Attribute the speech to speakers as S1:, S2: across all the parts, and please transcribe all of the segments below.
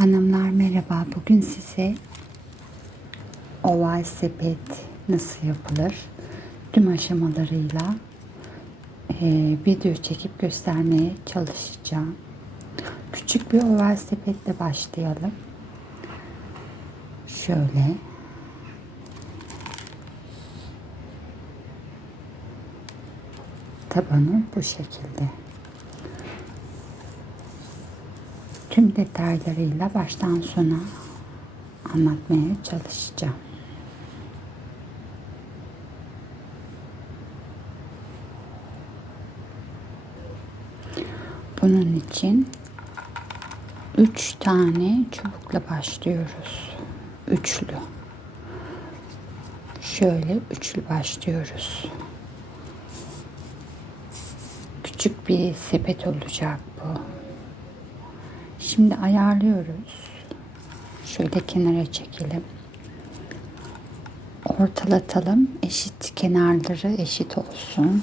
S1: Hanımlar merhaba. Bugün size oval sepet nasıl yapılır tüm aşamalarıyla eee, video çekip göstermeye çalışacağım. Küçük bir oval sepetle başlayalım. Şöyle. Tabanı bu şekilde. Tüm detaylarıyla baştan sona anlatmaya çalışacağım. Bunun için üç tane çubukla başlıyoruz. Üçlü. Şöyle üçlü başlıyoruz. Küçük bir sepet olacak. Şimdi ayarlıyoruz. Şöyle kenara çekelim. Ortalatalım. Eşit kenarları eşit olsun.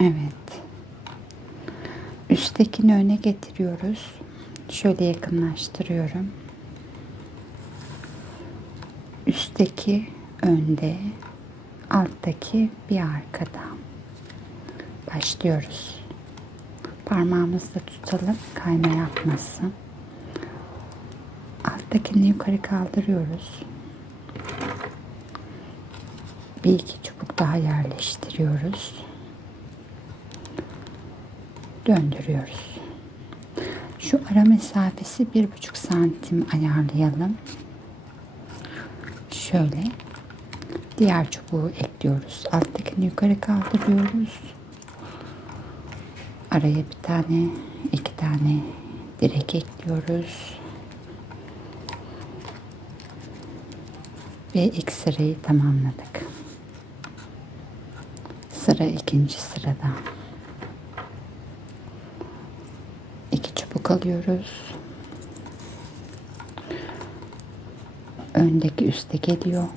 S1: Evet. Üsttekini öne getiriyoruz. Şöyle yakınlaştırıyorum. Üstteki önde, alttaki bir arkada. Başlıyoruz. Parmağımızla tutalım, kayma yapmasın. Alttakini yukarı kaldırıyoruz. Bir iki çubuk daha yerleştiriyoruz. Döndürüyoruz. Şu ara mesafesi bir buçuk santim ayarlayalım. Şöyle diğer çubuğu ekliyoruz. Alttakini yukarı kaldırıyoruz. Araya bir tane, iki tane direk ekliyoruz. Ve ilk sırayı tamamladık. Sıra ikinci sırada. Çubuk alıyoruz. Öndeki üstte geliyor.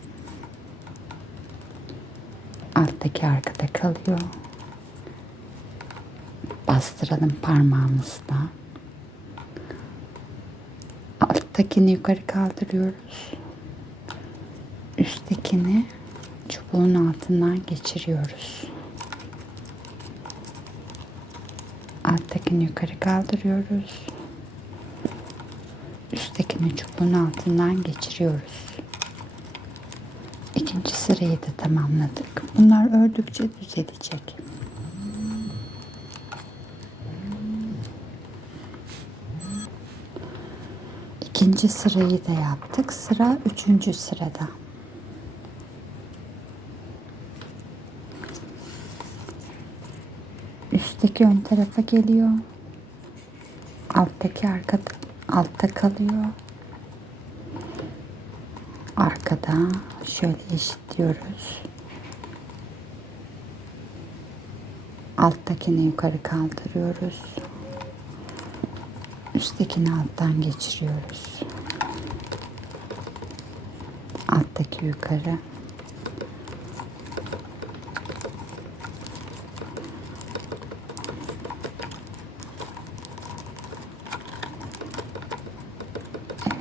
S1: Alttaki arkada kalıyor. Bastıralım parmağımızla. Alttakini yukarı kaldırıyoruz. Üsttekini çubuğun altından geçiriyoruz. Alttakini yukarı kaldırıyoruz. Üsttekini çubuğun altından geçiriyoruz. İkinci sırayı da tamamladık. Bunlar ördükçe düzelecek. İkinci sırayı da yaptık. Sıra üçüncü sırada. Üstteki ön tarafa geliyor. Alttaki arkada altta kalıyor. Arkada şöyle eşitliyoruz. Alttakini yukarı kaldırıyoruz. Üsttekini alttan geçiriyoruz. Alttaki yukarı.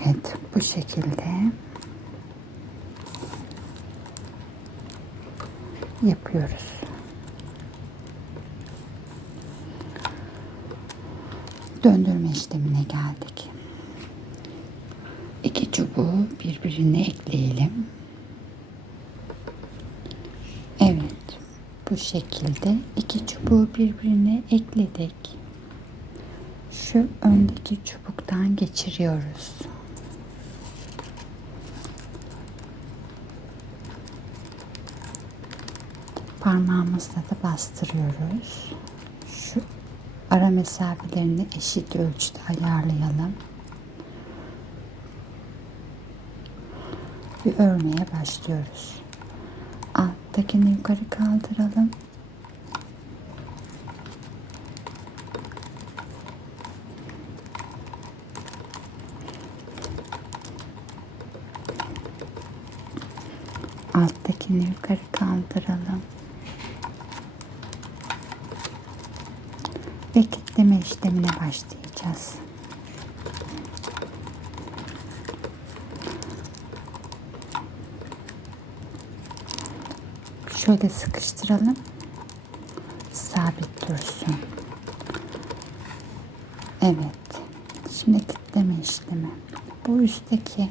S1: Evet bu şekilde yapıyoruz. Döndürme işlemine geldik. İki çubuğu birbirine ekleyelim. Evet bu şekilde iki çubuğu birbirine ekledik. Şu öndeki çubuktan geçiriyoruz. Parmağımızla da bastırıyoruz. Şu ara mesafelerini eşit ölçüde ayarlayalım. Bir örmeye başlıyoruz. Alttakini yukarı kaldıralım. alttakini yukarı kaldıralım. İşlemine başlayacağız. Şöyle sıkıştıralım. Sabit dursun. Evet. Şimdi kitleme işlemi. Bu üstteki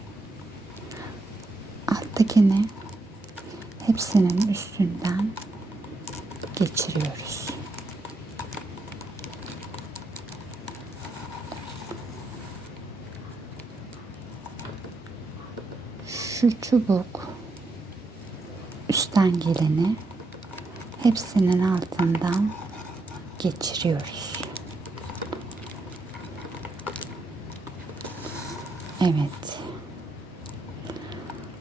S1: alttakini hepsinin üstünden geçiriyoruz. Şu çubuk üstten geleni hepsinin altından geçiriyoruz. Evet.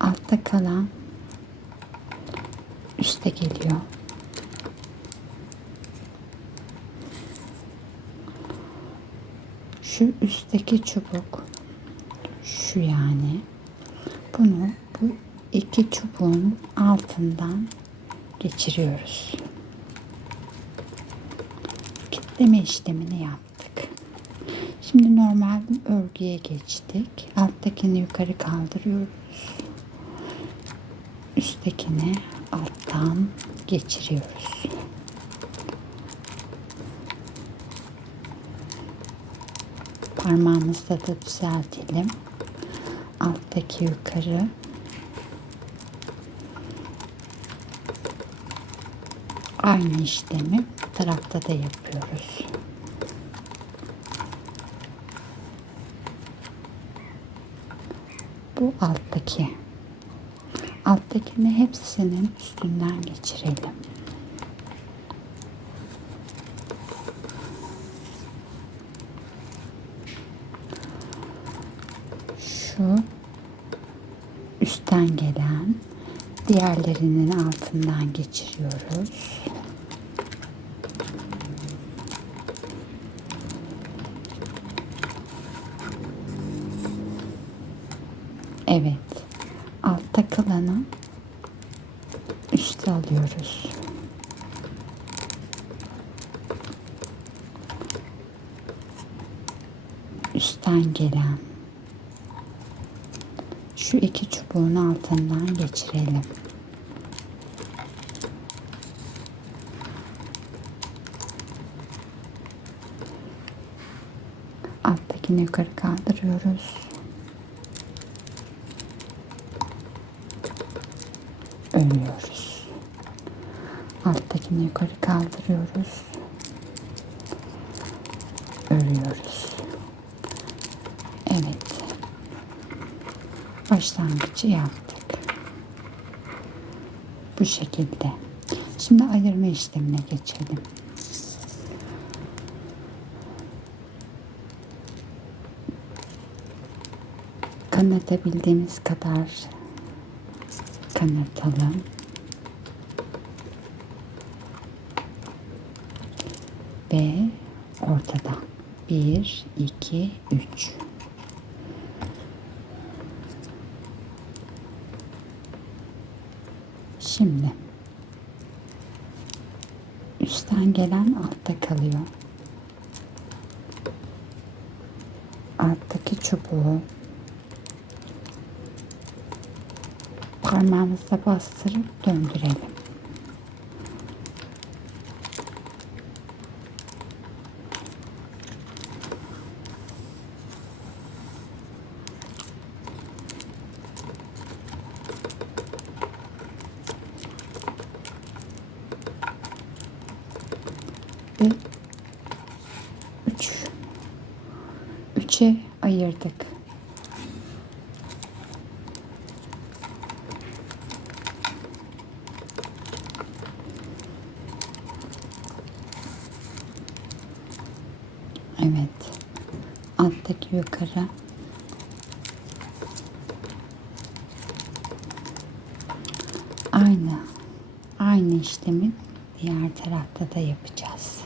S1: Altta kalan üste geliyor. Şu üstteki çubuk şu yani bunu bu iki çubuğun altından geçiriyoruz. Kitleme işlemini yaptık. Şimdi normal örgüye geçtik. Alttakini yukarı kaldırıyoruz. Üsttekini alttan geçiriyoruz. Parmağımızla da düzeltelim. Alttaki yukarı. Aynı işlemi bu tarafta da yapıyoruz. Bu alttaki. Alttakini hepsinin üstünden geçirelim. Şu üstten gelen diğerlerinin altından geçiriyoruz. Evet. Altta kalanı üste alıyoruz. Üstten gelen şu iki çubuğun altından geçirelim. Alttakini yukarı kaldırıyoruz. Örüyoruz. Alttakini yukarı kaldırıyoruz. Örüyoruz. Evet. Başlangıcı yaptık. Bu şekilde. Şimdi ayırma işlemine geçelim. Kanatabildiğimiz kadar kanatalım. Ve ortada. Bir, iki, üç. Şimdi üstten gelen altta kalıyor. Alttaki çubuğu parmağımızla bastırıp döndürelim. Evet. Alttaki yukarı. Aynı. Aynı işlemi diğer tarafta da yapacağız.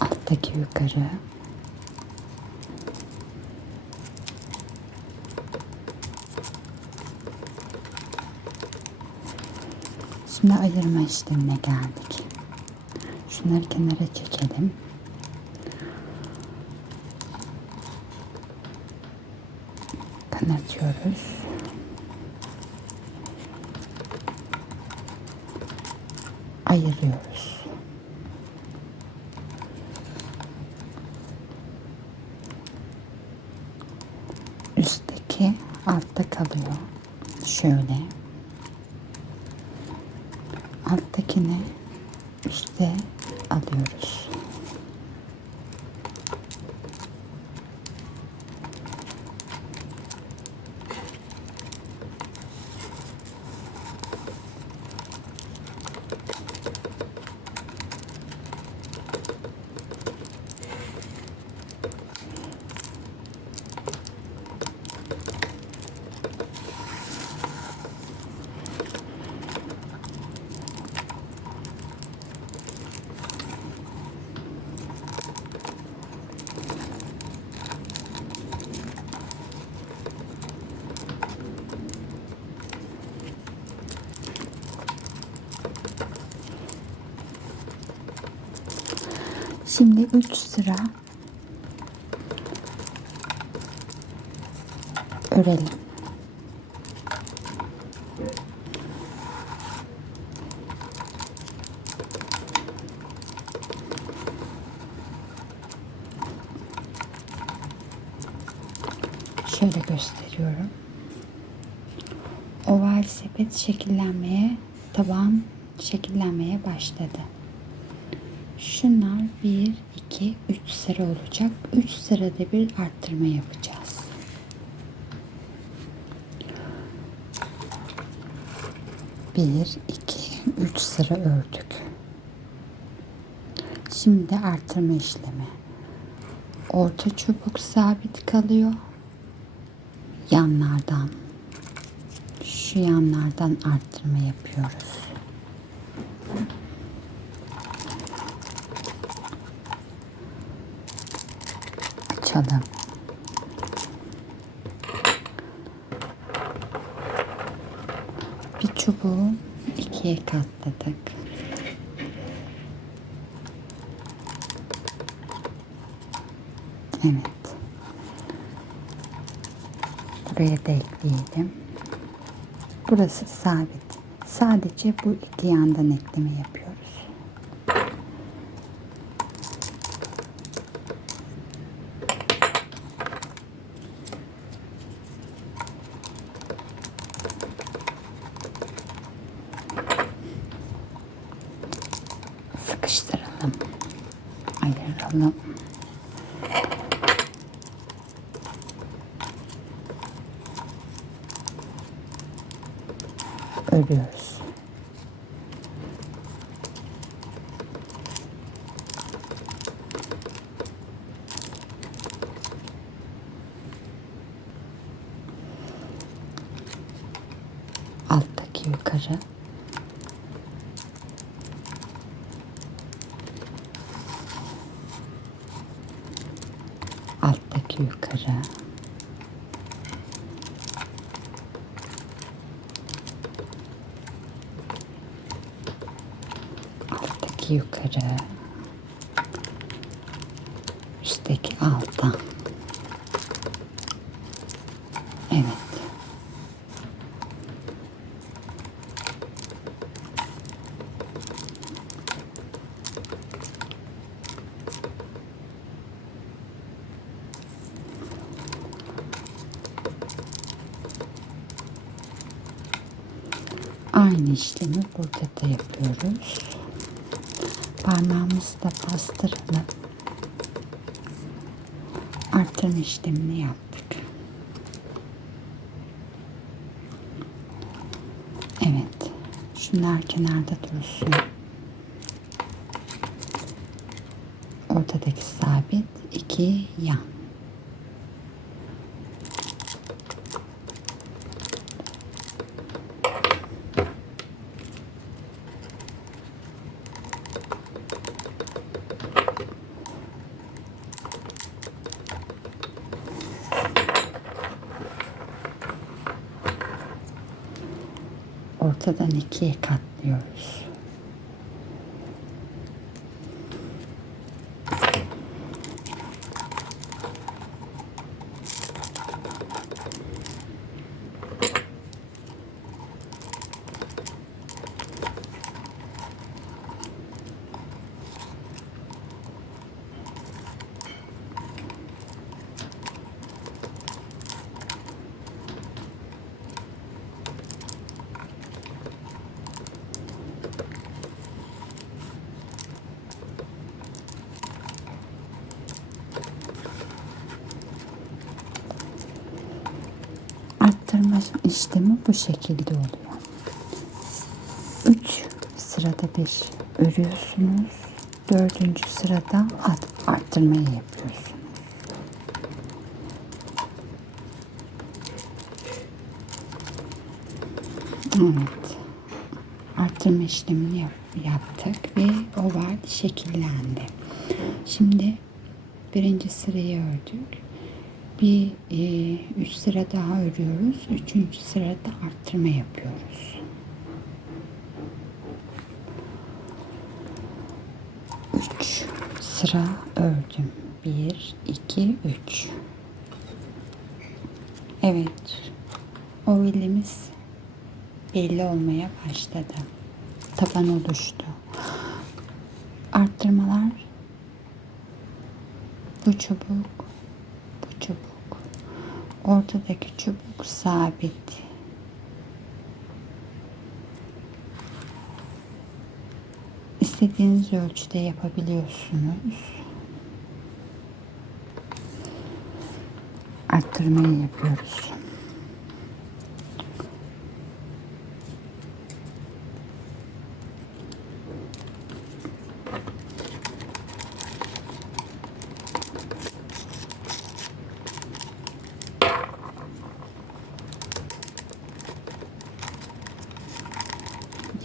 S1: Alttaki yukarı. Şimdi ayırma işlemine geldik. Şunları kenara çekelim. Kanatıyoruz. Ayırıyoruz. Üstteki altta kalıyor. Şöyle. Alttakini üste alıyoruz. Şimdi 3 sıra örelim. Şöyle gösteriyorum. Oval sepet şekillenmeye, taban şekillenmeye başladı. Şunlar 1, 2, 3 sıra olacak. 3 sırada bir arttırma yapacağız. Bir, iki, üç sıra ördük. Şimdi artırma işlemi. Orta çubuk sabit kalıyor. Yanlardan şu yanlardan arttırma yapıyoruz. Açalım. Bir çubuğu ikiye katladık. Evet. Buraya da ekleyelim. Burası sabit. Sadece bu iki yandan ekleme yapıyoruz. Sıkıştıralım. Ayıralım. Örüyoruz. Alttaki yukarı. Alttaki yukarı. Alttaki yukarı. Üstteki alta. Evet. Aynı işlemi burada da yapıyoruz. Parmağımızla bastıralım. Artırma işlemini yaptık. Evet. Şunlar kenarda dursun. Ortadaki sabit. iki yan. Ortadan ikiye katlı. yapıyoruz. Arttırma işlemi bu şekilde oluyor. 3 sırada bir örüyorsunuz. Dördüncü sırada at- arttırmayı yapıyorsunuz. Evet. Arttırma işlemini yap- yaptık ve oval şekillendi. Şimdi birinci sırayı ördük. Bir e, üç sıra daha örüyoruz. Üçüncü sırada arttırma yapıyoruz. Üç sıra ördüm. Bir, iki, üç. Evet. Ovilimiz belli olmaya başladı. Taban oluştu. Arttırmalar bu çubuk, bu çubuk. Ortadaki çubuk sabit. İstediğiniz ölçüde yapabiliyorsunuz. Arttırmayı yapıyoruz.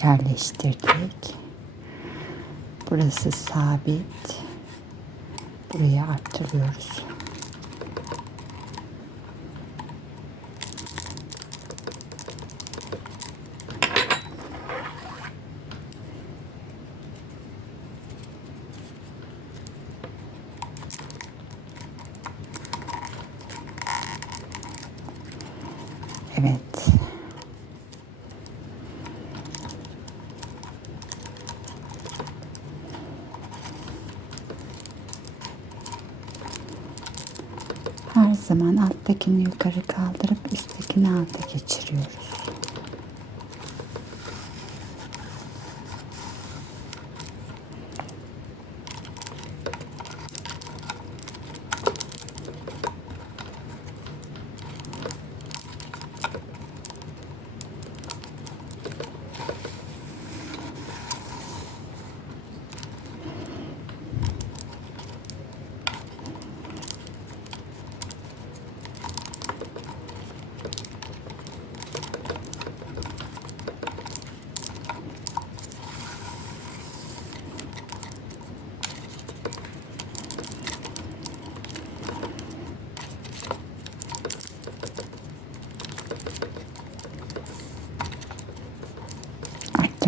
S1: Yerleştirdik. Burası sabit. Burayı arttırıyoruz. Evet. Her zaman alttakini yukarı kaldırıp üsttekini alta geçiriyoruz.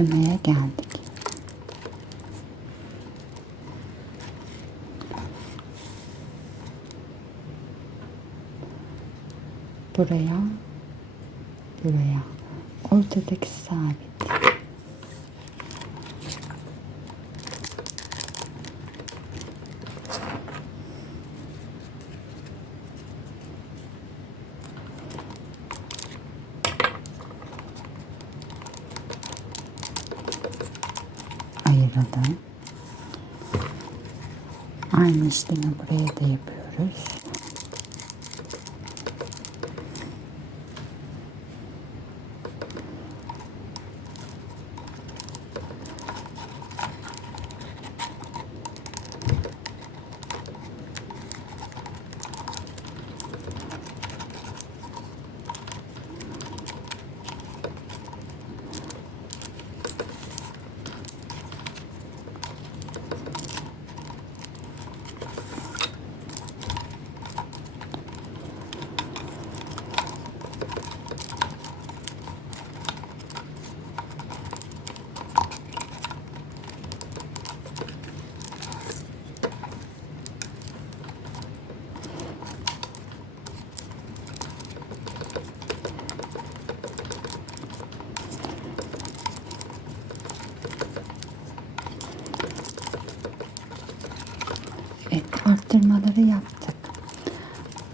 S1: Arttırmaya geldik. Buraya. Ortadaki sabit. Ayıralım. Aynı işlemi buraya da yapıyoruz. Arttırmaları yaptık.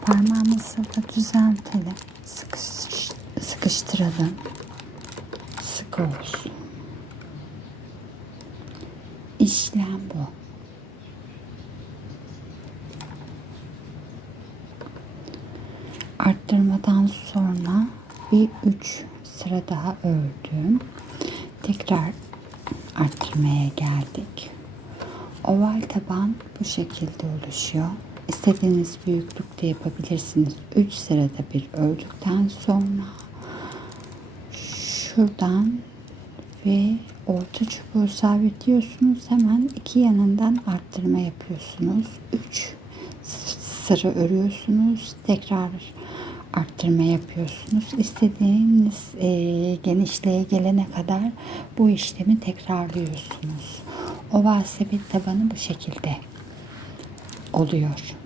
S1: Parmağımızı da düzeltelim. Sıkış, sıkıştıralım. Sık olsun. İşlem bu. Arttırmadan sonra bir üç sıra daha ördüm. Tekrar arttırmaya geldik. Oval taban bu şekilde oluşuyor. İstediğiniz büyüklükte yapabilirsiniz. 3 sırada bir ördükten sonra şuradan ve orta çubuğu sabitliyorsunuz. Hemen iki yanından arttırma yapıyorsunuz. 3 sıra örüyorsunuz. Tekrar arttırma yapıyorsunuz. İstediğiniz e, genişliğe gelene kadar bu işlemi tekrarlıyorsunuz. Oval sepet tabanı bu şekilde oluyor.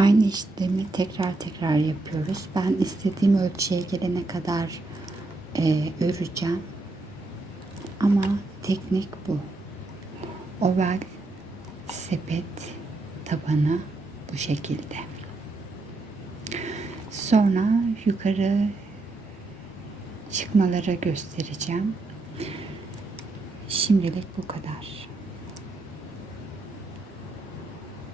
S1: Aynı işlemi tekrar tekrar yapıyoruz. Ben istediğim ölçüye gelene kadar e, öreceğim. Ama teknik bu. Oval sepet tabanı bu şekilde. Sonra yukarı çıkmaları göstereceğim. Şimdilik bu kadar.